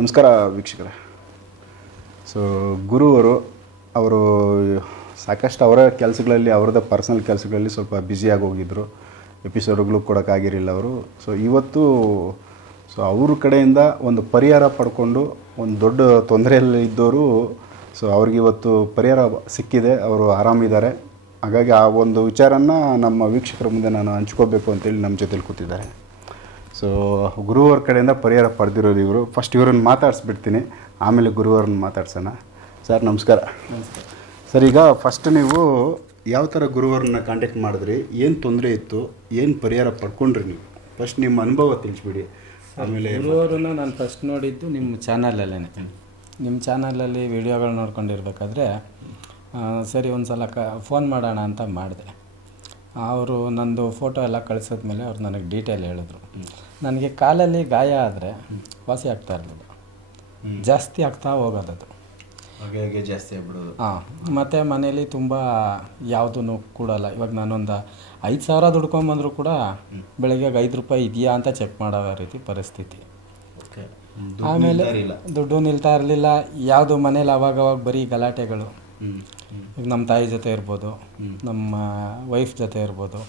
ನಮಸ್ಕಾರ ವೀಕ್ಷಕರೇ. ಸೊ ಗುರುವರು ಅವರು ಸಾಕಷ್ಟು ಅವರ ಕೆಲಸಗಳಲ್ಲಿ, ಅವರದೇ ಪರ್ಸನಲ್ ಕೆಲಸಗಳಲ್ಲಿ ಸ್ವಲ್ಪ ಬ್ಯುಸಿಯಾಗಿ ಹೋಗಿದ್ದರು ಎಪಿಸೋಡ್ಗಳು ಕೊಡೋಕ್ಕಾಗಿರಲಿಲ್ಲ ಅವರು. ಸೊ ಇವತ್ತು ಸೊ ಅವ್ರ ಕಡೆಯಿಂದ ಒಂದು ಪರಿಹಾರ ಪಡ್ಕೊಂಡು ಒಂದು ದೊಡ್ಡ ತೊಂದರೆಯಲ್ಲಿ ಇದ್ದವರು ಸೊ ಅವ್ರಿಗೆ ಇವತ್ತು ಪರಿಹಾರ ಸಿಕ್ಕಿದೆ. ಅವರು ಆರಾಮಿದ್ದಾರೆ. ಹಾಗಾಗಿ ಆ ಒಂದು ವಿಚಾರನ ನಮ್ಮ ವೀಕ್ಷಕರ ಮುಂದೆ ನಾನು ಹಂಚ್ಕೋಬೇಕು ಅಂತೇಳಿ ನಮ್ಮ ಜೊತೆಲಿ ಕೂತಿದ್ದಾರೆ. ಸೊ ಗುರುವರ ಕಡೆಯಿಂದ ಪರಿಹಾರ ಪಡೆದಿರೋದು ಇವರು. ಫಸ್ಟ್ ಇವ್ರನ್ನ ಮಾತಾಡಿಸ್ಬಿಡ್ತೀನಿ. ಆಮೇಲೆ ಗುರುವರನ್ನ ಮಾತಾಡ್ಸೋಣ. ಸರ್ ನಮಸ್ಕಾರ. ಸರ್ ಈಗ ಫಸ್ಟ್ ನೀವು ಯಾವ ಥರ ಗುರುವರನ್ನ ಕಾಂಟ್ಯಾಕ್ಟ್ ಮಾಡಿದ್ರಿ? ಏನು ತೊಂದರೆ ಇತ್ತು? ಏನು ಪರಿಹಾರ ಪಡ್ಕೊಂಡ್ರಿ ನೀವು? ಫಸ್ಟ್ ನಿಮ್ಮ ಅನುಭವ ತಿಳಿಸ್ಬಿಡಿ. ಆಮೇಲೆ ಗುರುವರನ್ನ ನಾನು ಫಸ್ಟ್ ನೋಡಿದ್ದು ನಿಮ್ಮ ಚಾನಲಲ್ಲೇ ನಿಮ್ಮ ಚಾನಲಲ್ಲಿ ವಿಡಿಯೋಗಳು ನೋಡ್ಕೊಂಡಿರ್ಬೇಕಾದ್ರೆ ಸರಿ ಒಂದು ಸಲ ಕ ಫೋನ್ ಮಾಡೋಣ ಅಂತ ಮಾಡಿದೆ. ಅವರು ನಂದು ಫೋಟೋ ಎಲ್ಲ ಕಳಿಸಿದ್ಮೇಲೆ ಅವ್ರು ನನಗೆ ಡೀಟೇಲ್ ಹೇಳಿದ್ರು. ನನಗೆ ಕಾಲಲ್ಲಿ ಗಾಯ ಆದರೆ ವಾಸಿ ಆಗ್ತಾ ಇರಲಿಲ್ಲ. ಜಾಸ್ತಿ ಆಗ್ತಾ ಹೋಗೋದದು. ಹಾಗೆ ಹಾಗೆ ಜಾಸ್ತಿ ಆಗ್ಬಿಡೋದು. ಹಾಂ ಮತ್ತು ಮನೇಲಿ ತುಂಬ ಯಾವುದೂ ಕೊಡಲ್ಲ. ಇವಾಗ ನಾನೊಂದು ಐದು ಸಾವಿರ ದುಡ್ಕೊಂಬಂದ್ರು ಕೂಡ ಬೆಳಗ್ಗೆ ಐದು ರೂಪಾಯಿ ಇದೆಯಾ ಅಂತ ಚೆಕ್ ಮಾಡೋ ರೀತಿ ಪರಿಸ್ಥಿತಿ. ಆಮೇಲೆ ದುಡ್ಡು ನಿಲ್ತಾ ಇರಲಿಲ್ಲ. ಯಾವುದು ಮನೇಲಿ ಅವಾಗವಾಗ ಅವಾಗ ಬರೀ ಗಲಾಟೆಗಳು. ಈಗ ನಮ್ಮ ತಾಯಿ ಜೊತೆ ಇರ್ಬೋದು ನಮ್ಮ ವೈಫ್ ಜೊತೆ ಇರ್ಬೋದು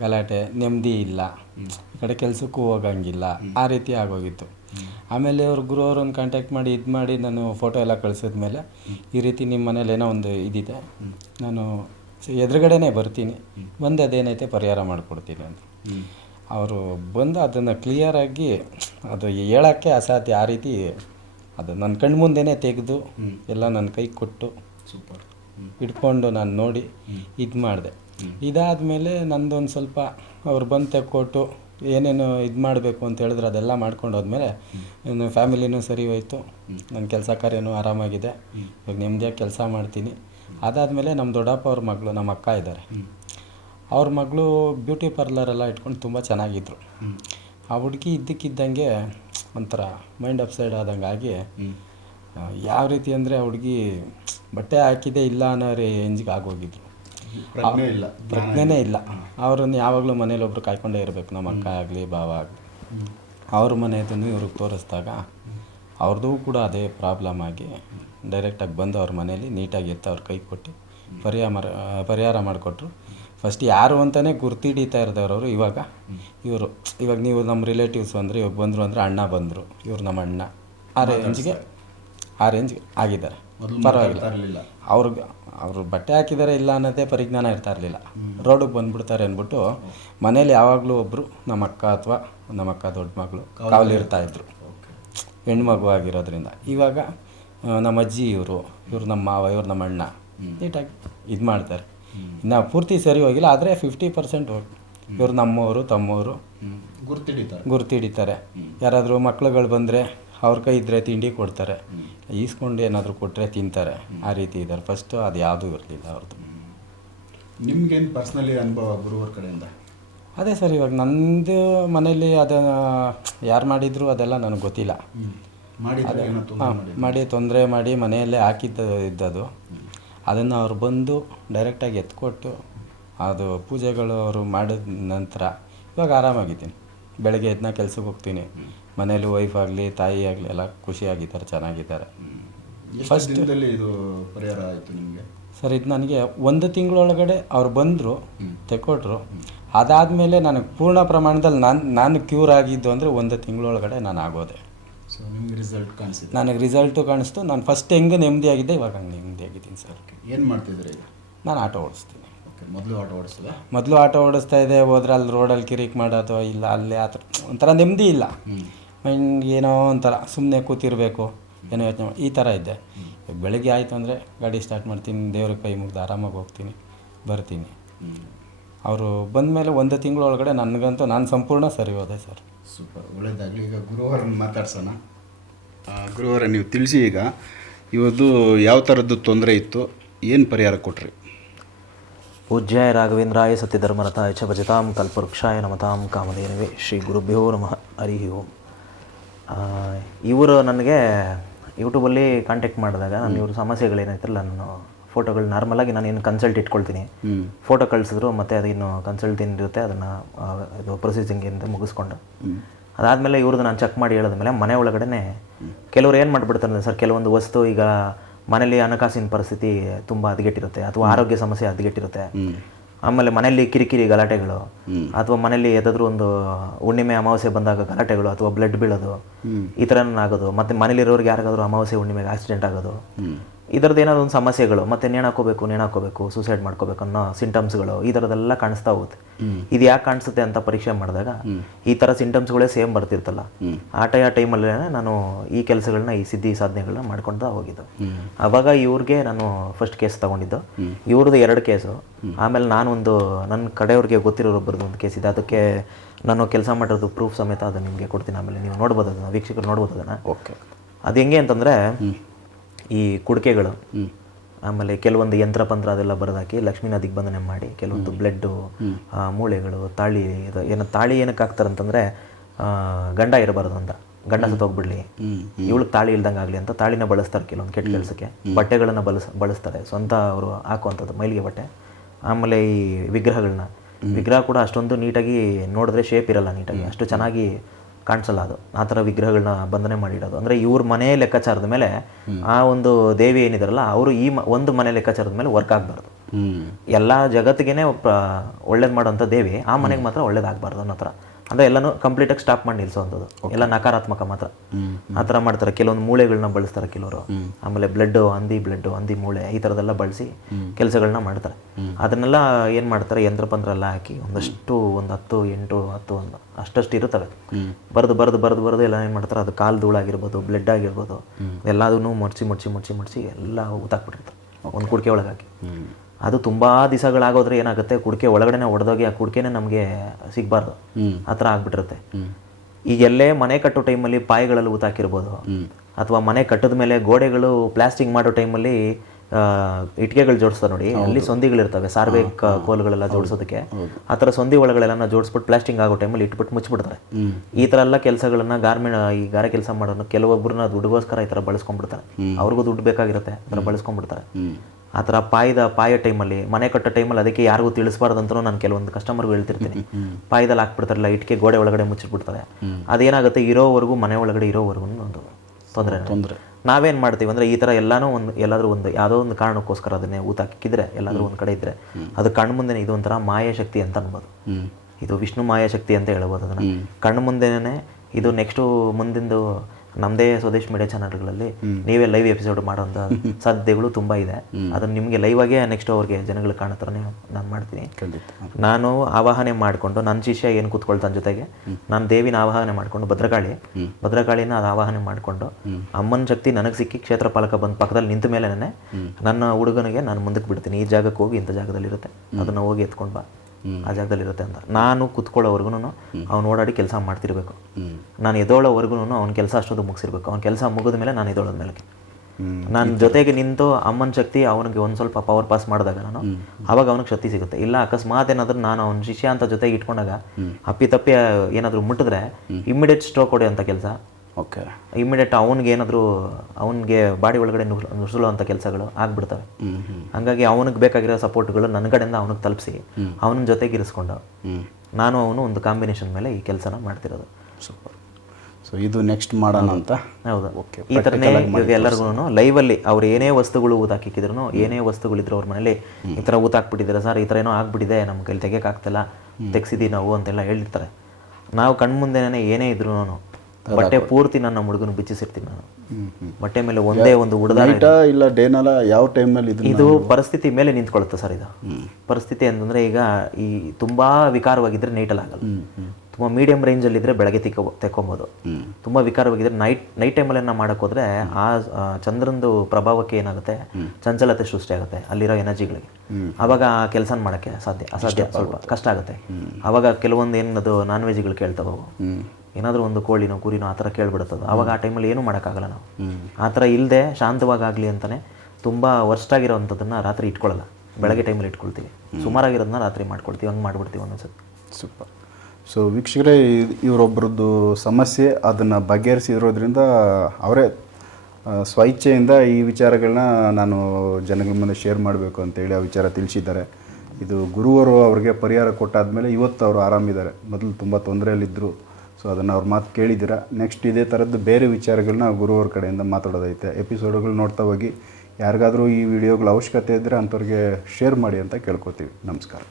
ಗಲಾಟೆ ನೆಮ್ಮದಿ ಇಲ್ಲ ಈ ಕಡೆ ಕೆಲಸಕ್ಕೂ ಹೋಗಂಗಿಲ್ಲ ಆ ರೀತಿ ಆಗೋಗಿತ್ತು. ಆಮೇಲೆ ಅವ್ರ ಗುರು ಅವ್ರನ್ನ ಕಾಂಟ್ಯಾಕ್ಟ್ ಮಾಡಿ ಇದು ಮಾಡಿ ನಾನು ಫೋಟೋ ಎಲ್ಲ ಕಳಿಸಿದ್ಮೇಲೆ ಈ ರೀತಿ ನಿಮ್ಮ ಮನೇಲಿ ಏನೋ ಒಂದು ಇದಿದೆ ನಾನು ಎದುರುಗಡೆನೇ ಬರ್ತೀನಿ ಬಂದು ಅದೇನೈತೆ ಪರಿಹಾರ ಮಾಡಿಕೊಡ್ತೀನಿ ಅಂತ. ಅವರು ಬಂದು ಅದನ್ನು ಕ್ಲಿಯರಾಗಿ ಅದು ಹೇಳೋಕ್ಕೆ ಅಸಾಧ್ಯ ಆ ರೀತಿ ಅದು ನನ್ನ ಕಣ್ಮುಂದೇನೆ ಮುಂದೆನೇ ತೆಗೆದು ಎಲ್ಲ ನನ್ನ ಕೈ ಕೊಟ್ಟು ಸೂಪರ್. ಇಟ್ಕೊಂಡು ನಾನು ನೋಡಿ ಇದು ಮಾಡಿದೆ. ಇದಾದಮೇಲೆ ನಂದೊಂದು ಸ್ವಲ್ಪ ಅವ್ರು ಬಂದು ತೆಕ್ಕೊಟ್ಟು ಏನೇನು ಇದು ಮಾಡಬೇಕು ಅಂತ ಹೇಳಿದ್ರೆ ಅದೆಲ್ಲ ಮಾಡ್ಕೊಂಡು ಹೋದ್ಮೇಲೆ ನನ್ನ ಫ್ಯಾಮಿಲಿನೂ ಸರಿ ಹೋಯಿತು. ನನ್ನ ಕೆಲಸ ಕಾರ್ಯನೂ ಆರಾಮಾಗಿದೆ. ಇವಾಗ ನೆಮ್ಮದಿಯಾಗಿ ಕೆಲಸ ಮಾಡ್ತೀನಿ. ಅದಾದಮೇಲೆ ನಮ್ಮ ದೊಡ್ಡಪ್ಪ ಅವ್ರ ಮಗಳು ನಮ್ಮ ಅಕ್ಕ ಇದ್ದಾರೆ ಅವ್ರ ಮಗಳು ಬ್ಯೂಟಿ ಪಾರ್ಲರ್ ಎಲ್ಲ ಇಟ್ಕೊಂಡು ತುಂಬ ಚೆನ್ನಾಗಿದ್ರು. ಆ ಹುಡುಗಿ ಇದ್ದಕ್ಕಿದ್ದಂಗೆ ಒಂಥರ ಮೈಂಡ್ ಅಪ್ಸೈಡ್ ಆದಂಗೆ ಆಗಿ ಆ, ಯಾವ ರೀತಿ ಅಂದರೆ ಆ ಹುಡುಗಿ ಬಟ್ಟೆ ಹಾಕಿದೆ ಇಲ್ಲ ಅನ್ನೋ ರೇಂಜ್ಗೆ ಆಗೋಗಿದ್ರು. ಇಲ್ಲ. ಪ್ರಜ್ಞೆನೇ ಇಲ್ಲ. ಅವರನ್ನು ಯಾವಾಗಲೂ ಮನೇಲಿ ಒಬ್ರು ಕಾಯ್ಕೊಂಡೇ ಇರಬೇಕು. ನಮ್ಮ ಅಕ್ಕ ಆಗಲಿ ಭಾವ ಆಗಲಿ. ಅವ್ರ ಮನೆಯದನ್ನು ಇವ್ರಿಗೆ ತೋರಿಸಿದಾಗ ಅವ್ರದ್ದು ಕೂಡ ಅದೇ ಪ್ರಾಬ್ಲಮ್ ಆಗಿ ಡೈರೆಕ್ಟಾಗಿ ಬಂದು ಅವ್ರ ಮನೇಲಿ ನೀಟಾಗಿ ಎತ್ತ ಅವ್ರ ಕೈ ಕೊಟ್ಟು ಪರಿಹಾರ ಪರಿಹಾರ ಮಾಡಿಕೊಟ್ರು. ಫಸ್ಟ್ ಯಾರು ಅಂತಲೇ ಗುರ್ತಿಡಿತಾ ಇರ್ದವ್ರವರು ಇವಾಗ. ಇವರು ಇವಾಗ ನೀವು ನಮ್ಮ ರಿಲೇಟಿವ್ಸ್ ಅಂದರೆ ಇವಾಗ ಬಂದರು ಅಂದರೆ ಅಣ್ಣ ಬಂದರು. ಇವ್ರು ನಮ್ಮ ಅಣ್ಣ. ಆ ರೇಂಜ್ಗೆ ಆ ರೇಂಜ್ ಆಗಿದ್ದಾರೆ. ಪರವಾಗಿಲ್ಲ. ಅವ್ರ ಅವ್ರಿಗೆ ಅವರು ಬಟ್ಟೆ ಹಾಕಿದ್ದಾರೆ ಇಲ್ಲ ಅನ್ನೋದೇ ಪರಿಜ್ಞಾನ ಇರ್ತಾ ಇರಲಿಲ್ಲ. ರೋಡಿಗೆ ಬಂದ್ಬಿಡ್ತಾರೆ ಅಂದ್ಬಿಟ್ಟು ಮನೇಲಿ ಯಾವಾಗಲೂ ಒಬ್ಬರು ನಮ್ಮ ಅಕ್ಕ ಅಥವಾ ನಮ್ಮ ಅಕ್ಕ ದೊಡ್ಡ ಮಗಳು ಕಾವಲು ಇರ್ತಾ ಇದ್ರು. ಹೆಣ್ಮಗು ಆಗಿರೋದ್ರಿಂದ. ಇವಾಗ ನಮ್ಮ ಅಜ್ಜಿ ಇವರು ಇವ್ರು ನಮ್ಮ ಮಾವ ಇವ್ರು ನಮ್ಮ ಅಣ್ಣ ನೀಟಾಗಿ ಇದು ಮಾಡ್ತಾರೆ. ಇನ್ನು ಪೂರ್ತಿ ಸರಿ ಹೋಗಿಲ್ಲ ಆದರೆ ಫಿಫ್ಟಿ ಪರ್ಸೆಂಟ್ ಹೋಗಿ ಇವ್ರು ನಮ್ಮವರು ತಮ್ಮವರು ಗುರ್ತಿಡಿತಾರೆ. ಗುರ್ತಿಡಿತಾರೆ. ಯಾರಾದರೂ ಮಕ್ಳುಗಳು ಬಂದರೆ ಅವ್ರ ಕೈ ಇದ್ದರೆ ತಿಂಡಿ ಕೊಡ್ತಾರೆ. ಈಸ್ಕೊಂಡು ಏನಾದರೂ ಕೊಟ್ಟರೆ ತಿಂತಾರೆ. ಆ ರೀತಿ ಇದ್ದಾರೆ. ಫಸ್ಟು ಅದು ಯಾವುದೂ ಇರಲಿಲ್ಲ ಅವ್ರದ್ದು. ನಿಮ್ಗೇನು ಪರ್ಸ್ನಲಿ ಅನುಭವ ಗುರುವರ ಕಡೆಯಿಂದ? ಅದೇ ಸರ್ ಇವಾಗ ನಂದು ಮನೇಲಿ ಅದನ್ನು ಯಾರು ಮಾಡಿದ್ರು ಅದೆಲ್ಲ ನನಗೆ ಗೊತ್ತಿಲ್ಲ. ಹಾಂ ಮಾಡಿ ತೊಂದರೆ ಮಾಡಿ ಮನೆಯಲ್ಲೇ ಹಾಕಿದ್ದ ಇದ್ದದು ಅದನ್ನು ಅವ್ರು ಬಂದು ಡೈರೆಕ್ಟಾಗಿ ಎತ್ಕೊಟ್ಟು ಅದು ಪೂಜೆಗಳು ಅವರು ಮಾಡಿದ ನಂತರ ಇವಾಗ ಆರಾಮಾಗಿದ್ದೀನಿ. ಬೆಳಗ್ಗೆ ಎದ್ನ ಕೆಲಸಕ್ಕೆ ಹೋಗ್ತೀನಿ. ಮನೇಲಿ ವೈಫ್ ಆಗಲಿ ತಾಯಿ ಆಗಲಿ ಎಲ್ಲ ಖುಷಿಯಾಗಿದ್ದಾರೆ ಚೆನ್ನಾಗಿದ್ದಾರೆ. ಫಸ್ಟ್ ದಿನದಲ್ಲಿ ಇದು ಪರಿಹಾರ ಆಯಿತು ನಿಮಗೆ? ಸರ್ ಇದು ನನಗೆ ಒಂದು ತಿಂಗಳೊಳಗಡೆ ಅವ್ರು ಬಂದರು ತೆಕ್ಕೊಟ್ರು. ಅದಾದಮೇಲೆ ನನಗೆ ಪೂರ್ಣ ಪ್ರಮಾಣದಲ್ಲಿ ನಾನು ನಾನು ಕ್ಯೂರ್ ಆಗಿದ್ದು ಅಂದರೆ ಒಂದು ತಿಂಗಳೊಳಗಡೆ ನಾನು ಆಗೋದೆ. ಸೊ ನಿಮ್ಗೆ ರಿಸಲ್ಟ್ ಕಾಣಿಸಿದೆ. ನನಗೆ ರಿಸಲ್ಟು ಕಾಣಿಸ್ತು. ನಾನು ಫಸ್ಟ್ ಹೆಂಗೆ ನೆಮ್ಮದಿಯಾಗಿದ್ದೆ ಇವಾಗ ಹಂಗೆ ನೆಮ್ಮದಿಯಾಗಿದ್ದೀನಿ ಸರ್. ಏನು ಮಾಡ್ತಿದ್ರಿ ಈಗ? ನಾನು ಆಟೋ ಓಡಿಸ್ತೀನಿ. ಓಕೆ ಮೊದಲು ಆಟೋ ಓಡಿಸ್ತೀನಿ ಮೊದಲು ಆಟೋ ಓಡಿಸ್ತಾ ಇದೆ ಹೋದ್ರೆ ಅಲ್ಲಿ ರೋಡಲ್ಲಿ ಕಿರಿಕ್ ಮಾಡೋದು ಇಲ್ಲ ಅಲ್ಲಿ ಆ ಥರ ಒಂಥರ ನೆಮ್ಮದಿ ಇಲ್ಲ. ಮೈಂಡ್ ಏನೋ ಒಂಥರ ಸುಮ್ಮನೆ ಕೂತಿರಬೇಕು ಏನೋ ಯೋಚನೆ ಈ ಥರ ಇದ್ದೆ. ಬೆಳಗ್ಗೆ ಬೆಳಿಗ್ಗೆ ಆಯಿತು ಅಂದರೆ ಗಾಡಿ ಸ್ಟಾರ್ಟ್ ಮಾಡ್ತೀನಿ ದೇವ್ರಿಗೆ ಕೈ ಮುಗ್ದು ಆರಾಮಾಗಿ ಹೋಗ್ತೀನಿ ಬರ್ತೀನಿ. ಅವರು ಬಂದ ಮೇಲೆ ಒಂದು ತಿಂಗಳೊಳಗಡೆ ನನಗಂತೂ ನಾನು ಸಂಪೂರ್ಣ ಸರಿ ಹೋದೆ ಸರ್. ಸೂಪರ್ ಒಳ್ಳೇದಾಗಲಿ. ಈಗ ಗುರುವಾರನ ಮಾತಾಡ್ಸೋಣ. ಗುರುವಾರ ನೀವು ತಿಳಿಸಿ ಈಗ ಇವತ್ತು ಯಾವ ಥರದ್ದು ತೊಂದರೆ ಇತ್ತು ಏನು ಪರಿಹಾರ ಕೊಟ್ರಿ? ಪೂಜ್ಯಾಯ ರಾಘವೇಂದ್ರಾಯ ಸತ್ಯಧರ್ಮರಥಾಯ ಚ ಭಜತಾಂ ಕಲ್ಪವೃಕ್ಷಾಯ ನಮತಾಂ ಕಾಮಧೇನವೇ ಶ್ರೀ ಗುರುಭ್ಯೋ ನಮಃ. ಹರಿ ಓಂ. ಇವರು ನನಗೆ ಯೂಟ್ಯೂಬಲ್ಲಿ ಕಾಂಟ್ಯಾಕ್ಟ್ ಮಾಡಿದಾಗ ನಾನು ಇವ್ರ ಸಮಸ್ಯೆಗಳೇನೈತಲ್ಲ ನಾನು ಫೋಟೋಗಳು ನಾರ್ಮಲಾಗಿ ನಾನು ಏನು ಕನ್ಸಲ್ಟ್ ಇಟ್ಕೊಳ್ತೀನಿ. ಫೋಟೋ ಕಳಿಸಿದ್ರು ಮತ್ತು ಅದಿನ್ನು ಕನ್ಸಲ್ಟ್ ಏನಿರುತ್ತೆ ಅದನ್ನು ಇದು ಪ್ರೊಸೀಜಿಂಗ್ ಏನಿದೆ ಮುಗಿಸ್ಕೊಂಡು. ಅದಾದಮೇಲೆ ಇವ್ರದ್ದು ನಾನು ಚೆಕ್ ಮಾಡಿ ಹೇಳಿದ್ಮೇಲೆ ಮನೆ ಒಳಗಡೆ ಕೆಲವ್ರು ಏನು ಮಾಡಿಬಿಡ್ತಾರೆ ಸರ್ ಕೆಲವೊಂದು ವಸ್ತು ಈಗ ಮನೇಲಿ ಹಣಕಾಸಿನ ಪರಿಸ್ಥಿತಿ ತುಂಬ ಹದಗೆಟ್ಟಿರುತ್ತೆ ಅಥವಾ ಆರೋಗ್ಯ ಸಮಸ್ಯೆ ಹದಗೆಟ್ಟಿರುತ್ತೆ ಆಮೇಲೆ ಮನೆಯಲ್ಲಿ ಕಿರಿಕಿರಿ ಗಲಾಟೆಗಳು ಅಥವಾ ಮನೆಯಲ್ಲಿ ಯಾವುದಾದ್ರೂ ಒಂದು ಹುಣ್ಣಿಮೆ ಅಮಾವಾಸ್ಯೆ ಬಂದಾಗ ಗಲಾಟೆಗಳು ಅಥವಾ ಬ್ಲಡ್ ಬೀಳೋದು ಈ ಥರ ಆಗೋದು? ಮತ್ತು ಮನೇಲಿರೋರಿಗೆ ಯಾರಿಗಾದ್ರೂ ಅಮಾವಾಸ್ಯೆ ಹುಣ್ಣಿಮೆಗೆ ಆಕ್ಸಿಡೆಂಟ್ ಆಗೋದು? ಇದರದ್ದು ಏನಾದ್ರು ಒಂದು ಸಮಸ್ಯೆಗಳು ಮತ್ತೆ ನೇಣಾಕೋಬೇಕು ನೇಣಾಕೋಬೇಕು ನೇಣು ಹಾಕೋಬೇಕು ಸೂಸೈಡ್ ಮಾಡ್ಕೋಬೇಕು ಅನ್ನೋ ಸಿಂಟಮ್ಸ್ಗಳು ಈ ಥರದ್ದೆಲ್ಲ ಕಾಣಿಸ್ತಾ ಹೋಗುತ್ತೆ. ಇದು ಯಾಕೆ ಕಾಣಿಸುತ್ತೆ ಅಂತ ಪರೀಕ್ಷೆ ಮಾಡಿದಾಗ ಈ ಥರ ಸಿಂಟಮ್ಸ್ಗಳೇ ಸೇಮ್ ಬರ್ತಿರ್ತಲ್ಲ. ಆ ಟೈ ಆ ಟೈಮಲ್ಲೇ ನಾನು ಈ ಕೆಲಸಗಳನ್ನ ಈ ಸಿದ್ಧಿ ಸಾಧನೆಗಳನ್ನ ಮಾಡ್ಕೊಳ್ತಾ ಹೋಗಿದ್ದು. ಅವಾಗ ಇವ್ರಿಗೆ ನಾನು ಫಸ್ಟ್ ಕೇಸ್ ತಗೊಂಡಿದ್ದು. ಇವ್ರದ್ದು ಎರಡು ಕೇಸು ಆಮೇಲೆ ನಾನೊಂದು ನನ್ನ ಕಡೆಯವ್ರಿಗೆ ಗೊತ್ತಿರೋರೊಬ್ಬರದ್ದು ಒಂದು ಕೇಸ್ ಇದೆ. ಅದಕ್ಕೆ ನಾನು ಕೆಲಸ ಮಾಡಿರೋದು ಪ್ರೂಫ್ ಸಮೇತ ಅದನ್ನ ನಿಮಗೆ ಕೊಡ್ತೀನಿ. ಆಮೇಲೆ ನೀವು ನೋಡ್ಬೋದು ಅದನ್ನು ವೀಕ್ಷಕರು ನೋಡ್ಬೋದು ಅದನ್ನು. ಓಕೆ ಅದು ಹೆಂಗೆ ಅಂತಂದರೆ ಈ ಕುಡಿಕೆಗಳು. ಆಮೇಲೆ ಕೆಲವೊಂದು ಯಂತ್ರ ಪಂತ್ರ ಅದೆಲ್ಲ ಬರೆದಾಕಿ ನದಿಗೆ ದಿಗ್ಬಂಧನೆ ಮಾಡಿ ಕೆಲವೊಂದು ಬ್ಲಡ್ಡು ಮೂಳೆಗಳು ತಾಳಿ ಇದು ಏನು ತಾಳಿ ಏನಕ್ಕೆ ಹಾಕ್ತಾರೆ ಅಂತಂದರೆ ಗಂಡ ಇರಬಾರ್ದು ಅಂತ. ಗಂಡ ಸತ್ತೋಗ್ಬಿಡ್ಲಿ. ಇವಳಿಗೆ ತಾಳಿ ಇಲ್ದಂಗೆ ಆಗಲಿ ಅಂತ ತಾಳಿನ ಬಳಸ್ತಾರೆ ಕೆಲವೊಂದು ಕೆಟ್ಟ ಕೆಲಸಕ್ಕೆ. ಬಟ್ಟೆಗಳನ್ನು ಬಳಸ ಬಳಸ್ತಾರೆ. ಸ್ವಂತ ಅವರು ಹಾಕುವಂಥದ್ದು ಮೈಲಿಗೆ ಬಟ್ಟೆ. ಆಮೇಲೆ ಈ ವಿಗ್ರಹಗಳನ್ನ. ವಿಗ್ರಹ ಕೂಡ ಅಷ್ಟೊಂದು ನೀಟಾಗಿ ನೋಡಿದ್ರೆ ಶೇಪ್ ಇರಲ್ಲ ನೀಟಾಗಿ. ಅಷ್ಟು ಚೆನ್ನಾಗಿ ಕಾಣಿಸಲ್ಲ ಅದು. ಆ ಥರ ವಿಗ್ರಹಗಳನ್ನ ಬಂಧನೆ ಮಾಡಿಡೋದು. ಅಂದರೆ ಇವ್ರ ಮನೆ ಲೆಕ್ಕಾಚಾರದ ಮೇಲೆ ಆ ಒಂದು ದೇವಿ ಏನಿದಾರಲ್ಲ ಅವರು ಈ ಒಂದು ಮನೆ ಲೆಕ್ಕಾಚಾರದ ಮೇಲೆ ವರ್ಕ್ ಆಗಬಾರ್ದು. ಎಲ್ಲ ಜಗತ್ತಿಗೆ ಒಳ್ಳೇದು ಮಾಡೋಂಥ ದೇವಿ ಆ ಮನೆಗೆ ಮಾತ್ರ ಒಳ್ಳೇದಾಗಬಾರ್ದು ಅನ್ನೋ ಥರ. ಅಂದರೆ ಎಲ್ಲನೂ ಕಂಪ್ಲೀಟಾಗಿ ಸ್ಟಾಪ್ ಮಾಡಿ ನಿಲ್ಲಿಸೋವಂಥದ್ದು ಎಲ್ಲ ನಕಾರಾತ್ಮಕ ಮಾತ್ರ. ಆ ಥರ ಮಾಡ್ತಾರೆ. ಕೆಲವೊಂದು ಮೂಳೆಗಳನ್ನ ಬಳಸ್ತಾರೆ ಕೆಲವರು. ಆಮೇಲೆ ಬ್ಲಡ್ ಹಂದಿ ಬ್ಲಡ್ ಹಂದಿ ಮೂಳೆ ಈ ಥರದ್ದೆಲ್ಲ ಬಳಸಿ ಕೆಲಸಗಳನ್ನ ಮಾಡ್ತಾರೆ. ಅದನ್ನೆಲ್ಲ ಏನು ಮಾಡ್ತಾರೆ? ಯಂತ್ರ ಪಂತ್ರ ಎಲ್ಲ ಹಾಕಿ ಒಂದಷ್ಟು ಒಂದು ಹತ್ತು ಎಂಟು ಹತ್ತು ಒಂದು ಅಷ್ಟಷ್ಟು ಇರುತ್ತವೆ. ಬರೆದು ಬರೆದು ಬರೆದು ಬರೆದು ಎಲ್ಲ ಏನು ಮಾಡ್ತಾರೆ? ಅದು ಕಾಲು ಧೂಳಾಗಿರ್ಬೋದು ಬ್ಲಡ್ ಆಗಿರ್ಬೋದು. ಎಲ್ಲದನ್ನೂ ಮುಡ್ಸಿ ಮುಡ್ಸಿ ಮುಡ್ಸಿ ಮುಡ್ಸಿ ಎಲ್ಲ ಊತಾಕ್ಬಿಟ್ಟಿರ್ತಾರೆ. ಒಂದು ಕುಡಿಕೆ ಒಳಗೆ ಹಾಕಿ ಅದು ತುಂಬ ದಿವಸಗಳಾಗೋದ್ರೆ ಏನಾಗುತ್ತೆ? ಕುಡಿಕೆ ಒಳಗಡೆನೆ ಒಡೆದೋಗಿ ಆ ಕುಡಿಕೆನೇ ನಮಗೆ ಸಿಗಬಾರ್ದು. ಆ ಥರ ಆಗ್ಬಿಟ್ಟಿರುತ್ತೆ. ಈಗ ಎಲ್ಲೇ ಮನೆ ಕಟ್ಟೋ ಟೈಮಲ್ಲಿ ಪಾಯಿಗಳಲ್ಲಿ ಊತಾಕಿರ್ಬೋದು ಅಥವಾ ಮನೆ ಕಟ್ಟಿದ ಮೇಲೆ ಗೋಡೆಗಳು ಪ್ಲಾಸ್ಟಿಕ್ ಮಾಡೋ ಟೈಮಲ್ಲಿ ಇಟ್ಟಿಗೆಗಳು ಜೋಡಿಸ್ತಾರೆ ನೋಡಿ. ಅಲ್ಲಿ ಸೊಂದಿಗಳಿರ್ತವೆ. ಸಾರ್ವೆ ಕೋಲ್ಗಳೆಲ್ಲ ಕೋಲುಗಳೆಲ್ಲ ಜೋಡಿಸೋದಕ್ಕೆ. ಆ ಥರ ಸಂಧಿ ಒಳಗಳೆಲ್ಲ ಜೋಡಿಸ್ಬಿಟ್ಟು ಪ್ಲಾಸ್ಟಿಂಗ್ ಆಗೋ ಟೈಮಲ್ಲಿ ಇಟ್ಬಿಟ್ಟು ಮುಚ್ಚಿಬಿಡ್ತಾರೆ. ಈ ಥರ ಎಲ್ಲ ಕೆಲಸಗಳನ್ನ ಗಾರ್ಮೆಂಟ್ ಈ ಗಾರೆ ಕೆಲಸ ಮಾಡೋನು ಕೆಲವೊಬ್ಬರನ್ನ ದುಡ್ಡುಗೋಸ್ಕರ ಈ ಥರ ಬಳಸ್ಕೊಂಡ್ಬಿಡ್ತಾರೆ. ಅವ್ರಿಗೂ ದುಡ್ಡು ಬೇಕಾಗಿರುತ್ತೆ. ಅದನ್ನ ಥರ ಬಳಸ್ಕೊಂಡ್ಬಿಡ್ತಾರೆ. ಆ ಥರ ಪಾಯದ ಪಾಯ ಟೈಮಲ್ಲಿ ಮನೆ ಕಟ್ಟೋ ಟೈಮಲ್ಲಿ ಅದಕ್ಕೆ ಯಾರಿಗೂ ತಿಳಿಸ್ಬಾರ್ದು ಅಂತಲೂ ನಾನು ಕೆಲವೊಂದು ಕಸ್ಟಮರ್ಗೂ ಹೇಳ್ತಿರ್ತೀನಿ. ಪಾಯದಲ್ಲಿ ಹಾಕ್ಬಿಡ್ತಾರಲ್ಲ ಇಟ್ಕೆ ಗೋಡೆ ಒಳಗಡೆ ಮುಚ್ಚಿಬಿಡ್ತಾರೆ ಅದೇನಾಗುತ್ತೆ ಇರೋವರೆಗೂ ಮನೆ ಒಳಗಡೆ ಇರೋವರೆಗೂ ಒಂದು ತೊಂದರೆ. ತೊಂದರೆ. ನಾವೇನು ಮಾಡ್ತೀವಿ ಅಂದರೆ ಈ ಥರ ಎಲ್ಲಾನು ಒಂದು ಎಲ್ಲಾದರೂ ಒಂದು ಯಾವುದೋ ಒಂದು ಕಾರಣಕ್ಕೋಸ್ಕರ ಅದನ್ನೇ ಊತ ಹಾಕಿದ್ರೆ ಎಲ್ಲಾದರೂ ಒಂದು ಕಡೆ ಇದ್ದರೆ ಅದು ಕಣ್ಣು ಮುಂದೆ ಇದು ಒಂಥರ ಮಾಯಾಶಕ್ತಿ ಅಂತ ಅನ್ಬೋದು. ಇದು ವಿಷ್ಣು ಮಾಯಾಶಕ್ತಿ ಅಂತ ಹೇಳ್ಬೋದು ಅದನ್ನು. ಕಣ್ಣು ಮುಂದೆನೇ ಇದು ನೆಕ್ಸ್ಟು ಮುಂದಿಂದು ನಮ್ಮದೇ ಸ್ವದೇಶ್ ಮೀಡಿಯಾ ಚಾನಲ್ಗಳಲ್ಲಿ ನೀವೇ ಲೈವ್ ಎಪಿಸೋಡ್ ಮಾಡುವಂತಹ ಸಾಧ್ಯತೆಗಳು ತುಂಬ ಇದೆ. ಅದನ್ನು ನಿಮಗೆ ಲೈವ್ ಆಗೇ ನೆಕ್ಸ್ಟ್ ಅವ್ರಿಗೆ ಜನಗಳು ಕಾಣೋ ಥರನೇ ನಾನು ಮಾಡ್ತೀನಿ. ನಾನು ಆವಾಹನೆ ಮಾಡಿಕೊಂಡು ನನ್ನ ಶಿಷ್ಯ ಏನು ಕೂತ್ಕೊಳ್ತಾನ ಜೊತೆಗೆ ನಾನು ದೇವಿನ ಆವಾಹನೆ ಮಾಡಿಕೊಂಡು ಭದ್ರಕಾಳಿ ಭದ್ರಕಾಳಿನ ಅದು ಆವಾಹನೆ ಮಾಡಿಕೊಂಡು ಅಮ್ಮನ ಶಕ್ತಿ ನನಗೆ ಸಿಕ್ಕಿ ಕ್ಷೇತ್ರ ಪಾಲಕ ಬಂದು ಪಕ್ಕದಲ್ಲಿ ನಿಂತ ಮೇಲೆ ನನ್ನ ಹುಡುಗನಿಗೆ ನಾನು ಮುಂದಕ್ಕೆ ಬಿಡ್ತೀನಿ. ಈ ಜಾಗಕ್ಕೆ ಹೋಗಿ ಇಂಥ ಜಾಗದಲ್ಲಿ ಇರುತ್ತೆ ಅದನ್ನು ಹೋಗಿ ಎತ್ಕೊಂಡು ಬಾ. ಆ ಜಾಗದಲ್ಲಿ ಇರುತ್ತೆ ಅಂತ. ನಾನು ಕುತ್ಕೊಳ್ಳೋವರೆಗೂ ಅವ್ನು ಓಡಾಡಿ ಕೆಲಸ ಮಾಡ್ತಿರ್ಬೇಕು. ನಾನು ಎದೋಳೋವರೆಗೂ ಅವ್ನ ಕೆಲಸ ಅಷ್ಟೊಂದು ಮುಗಿಸಿರ್ಬೇಕು. ಅವ್ನ ಕೆಲಸ ಮುಗಿದ ಮೇಲೆ ನಾನು ಎದೋಳದ ಮೇಲೆ ನಾನು ಜೊತೆಗೆ ನಿಂತು ಅಮ್ಮನ ಶಕ್ತಿ ಅವನಿಗೆ ಒಂದು ಸ್ವಲ್ಪ ಪವರ್ ಪಾಸ್ ಮಾಡಿದಾಗ ನಾನು ಅವಾಗ ಅವನಿಗೆ ಶಕ್ತಿ ಸಿಗುತ್ತೆ. ಇಲ್ಲ ಅಕಸ್ಮಾತ್ ಏನಾದ್ರೂ ನಾನು ಅವನ ಶಿಷ್ಯ ಅಂತ ಜೊತೆಗೆ ಇಟ್ಕೊಂಡಾಗ ಅಪ್ಪಿ ತಪ್ಪಿ ಏನಾದರೂ ಮುಟ್ಟಿದ್ರೆ ಇಮ್ಮಿಡಿಯೇಟ್ ಸ್ಟ್ರೋಕ್ ಹೊಡೆಯೋಂಥ ಕೆಲಸ. ಓಕೆ. ಇಮಿಡಿಯೇಟ್ ಅವನಿಗೆ ಏನಾದರೂ ಅವನಿಗೆ ಬಾಡಿ ಒಳಗಡೆ ನುಸುಲು ಅಂತ ಕೆಲಸಗಳು ಆಗ್ಬಿಡ್ತವೆ. ಹಂಗಾಗಿ ಅವನಿಗೆ ಬೇಕಾಗಿರೋ ಸಪೋರ್ಟ್ಗಳು ನನ್ನ ಕಡೆಯಿಂದ ಅವನಿಗೆ ತಲುಪಿಸಿ. ಅವನ ಜೊತೆಗೆ ಇರಿಸ್ಕೊಂಡು. ನಾನು ಅವನು ಒಂದು ಕಾಂಬಿನೇಷನ್ ಮೇಲೆ ಈ ಕೆಲಸನ ಮಾಡ್ತಿರೋದು. ಸೂಪರ್ ಸೊ ಇದು ನೆಕ್ಸ್ಟ್ ಮಾಡೋಣ ಅಂತ? ಹೌದು. ಓಕೆ ಈ ಥರನೇ ಇವಾಗ ಎಲ್ಲರಿಗೂ ಲೈವಲ್ಲಿ ಅವ್ರು ಏನೇ ವಸ್ತುಗಳು ಊತಾಕಿದ್ರು ಏನೇ ವಸ್ತುಗಳಿದ್ರು ಅವ್ರ ಮನೇಲಿ ಈ ಥರ ಊತಾಕ್ಬಿಟ್ಟಿದ್ದಾರೆ ಸರ್? ಈ ಥರ ಏನೋ ಆಗ್ಬಿಟ್ಟಿದೆ ನಮ್ಮ ಕೈಲಿ ತೆಗಿಯೋಕ್ಕಾಗ್ತಿಲ್ಲ ತೆಗ್ಸಿದ್ದೀವಿ ನಾವು ಅಂತೆಲ್ಲ ಹೇಳಿರ್ತಾರೆ ನಾವು ಕಣ್ಮುಂದೆನೇ ಏನೇ ಇದ್ರು ಬಟ್ಟೆ ಪೂರ್ತಿ ನನ್ನ ಹುಡುಗನ ಬಿಚ್ಚಿಸಿರ್ತೀನಿ ನಾನು. ಬಟ್ಟೆ ಮೇಲೆ ಒಂದೇ ಒಂದು ಇಲ್ಲ ಡೇನಲ್ಲ ಯಾವ ಟೈಮ್ನಲ್ಲಿ ಇದು ಪರಿಸ್ಥಿತಿ ಮೇಲೆ ನಿಂತ್ಕೊಳ್ಳುತ್ತೆ ಸರ್ ಇದು. ಪರಿಸ್ಥಿತಿ ಅಂತಂದ್ರೆ ಈಗ ಈ ತುಂಬಾ ವಿಕಾರವಾಗಿದ್ರೆ ನೈಟಲ್ಲಿ ಆಗಲ್ಲ. ತುಂಬಾ ಮೀಡಿಯಂ ರೇಂಜಲ್ಲಿ ಇದ್ರೆ ಬೆಳಗ್ಗೆ ತಿಕ್ಕೋ ತೆಕ್ಕೊಬೋದು. ತುಂಬಾ ವಿಕಾರವಾಗಿದ್ರೆ ನೈಟ್ ನೈಟ್ ಟೈಮಲ್ಲಿ ನಾವು ಮಾಡಕ್ ಹೋದ್ರೆ ಆ ಚಂದ್ರನದು ಚಂದ್ರಂದು ಪ್ರಭಾವಕ್ಕೆ ಏನಾಗುತ್ತೆ? ಚಂಚಲತೆ ಸೃಷ್ಟಿ ಆಗುತ್ತೆ ಅಲ್ಲಿರೋ ಎನರ್ಜಿಗಳಿಗೆ. ಅವಾಗ ಆ ಕೆಲಸ ಮಾಡಕ್ಕೆ ಸಾಧ್ಯ ಅಸಾಧ್ಯ ಸ್ವಲ್ಪ ಕಷ್ಟ ಆಗುತ್ತೆ. ಅವಾಗ ಕೆಲವೊಂದು ಏನದು ನಾನ್ ವೆಜ್ಗಳು ಕೇಳ್ತಾವೆ ಏನಾದರೂ ಒಂದು ಕೋಳಿನೋ ಕುರಿನೋ ಆ ಥರ ಕೇಳ್ಬಿಡುತ್ತದು. ಅವಾಗ ಆ ಟೈಮಲ್ಲಿ ಏನೂ ಮಾಡೋಕ್ಕಾಗಲ್ಲ ನಾವು. ಆ ಥರ ಇಲ್ಲದೆ ಶಾಂತವಾಗಲಿ ಅಂತಲೇ ತುಂಬ ವರ್ಸ್ಟ್ ಆಗಿರೋವಂಥದ್ದನ್ನು ರಾತ್ರಿ ಇಟ್ಕೊಳ್ಳಲ್ಲ. ಬೆಳಗ್ಗೆ ಟೈಮಲ್ಲಿ ಇಟ್ಕೊಳ್ತೀವಿ. ಸುಮಾರಾಗಿರೋದನ್ನ ರಾತ್ರಿ ಮಾಡ್ಕೊಳ್ತೀವಿ. ಹಂಗೆ ಮಾಡ್ಬಿಡ್ತೀವಿ ಒಂದೊಂದ್ಸತಿ. ಸೂಪರ್. ಸೊ ವೀಕ್ಷಕರೇ ಇವರೊಬ್ಬರದ್ದು ಸಮಸ್ಯೆ ಅದನ್ನು ಬಗೆಹರಿಸಿರೋದ್ರಿಂದ ಅವರೇ ಸ್ವಇಚ್ಛೆಯಿಂದ ಈ ವಿಚಾರಗಳನ್ನ ನಾನು ಜನಗಳ ಮುಂದೆ ಶೇರ್ ಮಾಡಬೇಕು ಅಂತೇಳಿ ಆ ವಿಚಾರ ತಿಳಿಸಿದ್ದಾರೆ. ಇದು ಗುರುವರು ಅವರಿಗೆ ಪರಿಹಾರ ಕೊಟ್ಟಾದ ಮೇಲೆ ಇವತ್ತು ಅವರು ಆರಾಮಿದ್ದಾರೆ. ಮೊದಲು ತುಂಬ ತೊಂದರೆಯಲ್ಲಿದ್ದರು ಸೊ ಅದನ್ನು ಅವ್ರ ಮಾತು ಕೇಳಿದ್ದೀರ? ನೆಕ್ಸ್ಟ್ ಇದೇ ಥರದ್ದು ಬೇರೆ ವಿಚಾರಗಳನ್ನ ಗುರುವರ ಕಡೆಯಿಂದ ಮಾತಾಡೋದೈತೆ. ಎಪಿಸೋಡ್ಗಳು ನೋಡ್ತಾ ಹೋಗಿ, ಯಾರಿಗಾದರೂ ಈ ವಿಡಿಯೋಗಳ ಅವಶ್ಯಕತೆ ಇದ್ದರೆ ಅಂಥವ್ರಿಗೆ ಶೇರ್ ಮಾಡಿ ಅಂತ ಕೇಳ್ಕೊತೀವಿ. ನಮಸ್ಕಾರ.